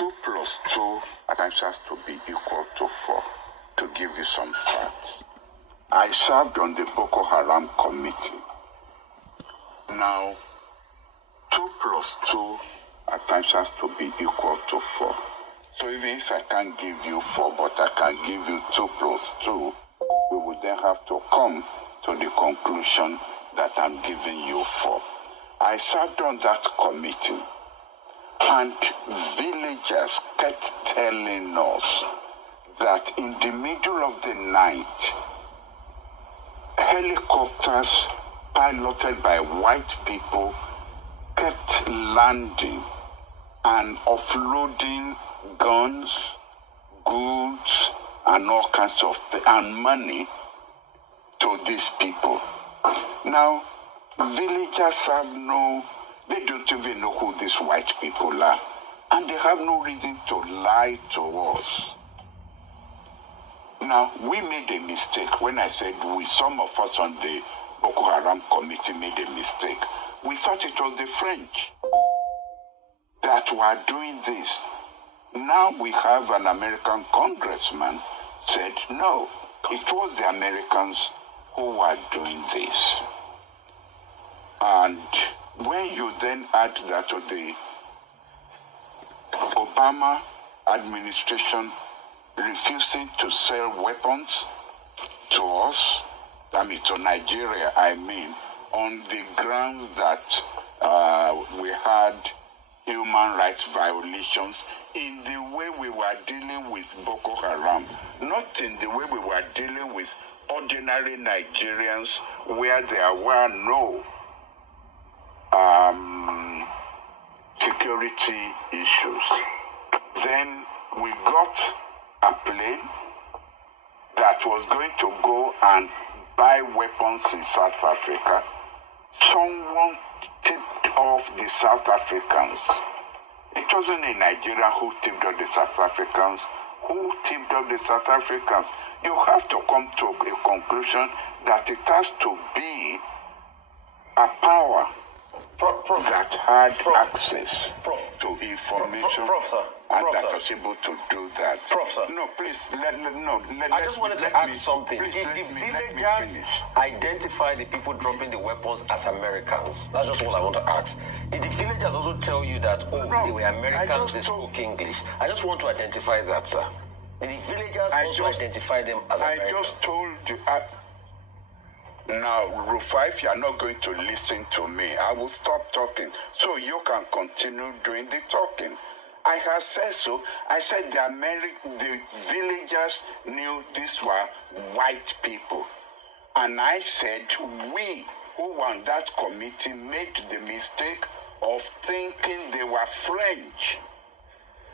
2 plus 2 times has to be equal to 4. To give you some facts, I served on the Boko Haram committee. Now, 2 plus 2 at times has to be equal to 4. So even if I can't give you 4, but I can give you 2 plus 2, we would then have to come to the conclusion that I'm giving you 4. I served on that committee, and villagers kept telling us that in the middle of the night, helicopters piloted by white people kept landing and offloading guns, goods, and all kinds of and money to these people. Now, villagers they don't even know who these white people are, and they have no reason to lie to us. Now, we made a mistake. When I said some of us on the Boko Haram committee made a mistake, we thought it was the French that were doing this. Now we have an American congressman said, no, it was the Americans who were doing this. And when you then add that to the Obama administration refusing to sell weapons to us, to Nigeria, on the grounds that we had human rights violations in the way we were dealing with Boko Haram, not in the way we were dealing with ordinary Nigerians where there were no security issues. Then we got a plane that was going to go and buy weapons in South Africa. Someone tipped off the South Africans. It wasn't a Nigerian who tipped off the South Africans. Who tipped off the South Africans? You have to come to a conclusion that it has to be a power that had access to information and that was able to do that. No, please, I just wanted to ask something. Did the villagers identify the people dropping the weapons as Americans? That's just all I want to ask. Did the villagers also tell you that, they were Americans, they spoke English? I just want to identify that, sir. Did the villagers also identify them as Americans? I just told you. Now, Rufai, if you are not going to listen to me, I will stop talking so you can continue doing the talking. I have said so. I said the villagers knew these were white people. And I said we who were on that committee made the mistake of thinking they were French.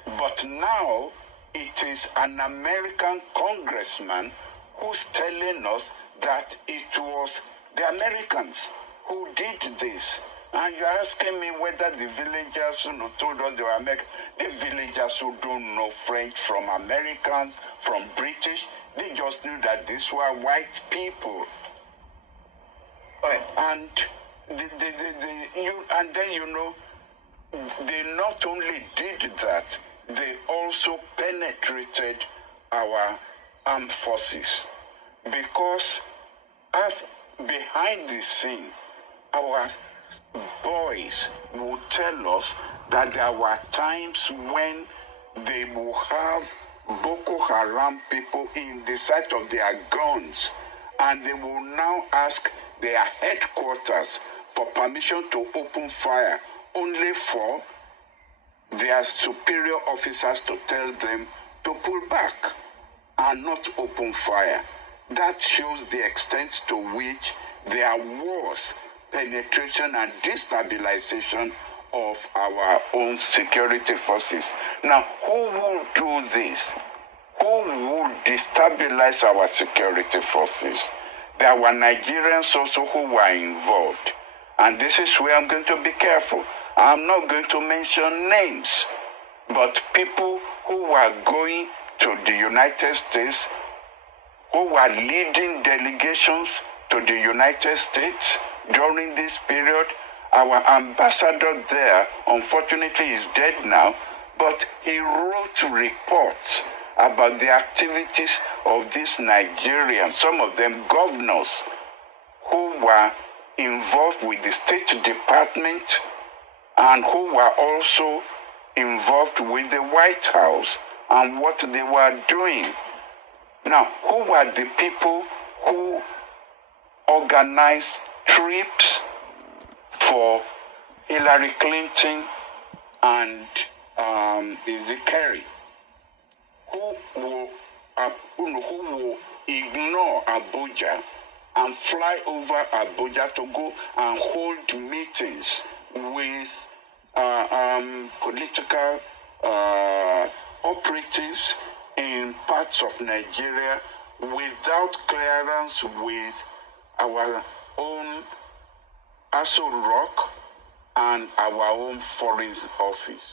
But now it is an American congressman who's telling us that it was the Americans who did this. And you're asking me whether the villagers told us they were American. The villagers who don't know French from Americans, from British, they just knew that these were white people. And they not only did that, they also penetrated our armed forces. Because behind the scene, our boys will tell us that there were times when they will have Boko Haram people in the sight of their guns, and they will now ask their headquarters for permission to open fire, only for their superior officers to tell them to pull back and not open fire. That shows the extent to which there was penetration and destabilization of our own security forces. Now, who will do this? Who will destabilize our security forces? There were Nigerians also who were involved. And this is where I'm going to be careful. I'm not going to mention names, but people who were going to the United States, who were leading delegations to the United States during this period. Our ambassador there, unfortunately, is dead now, but he wrote reports about the activities of these Nigerians, some of them governors, who were involved with the State Department and who were also involved with the White House and what they were doing. Now, who were the people who organized trips for Hillary Clinton and Kerry? Who will ignore Abuja and fly over Abuja to go and hold meetings with political operatives in parts of Nigeria without clearance with our own Aso Rock and our own foreign office?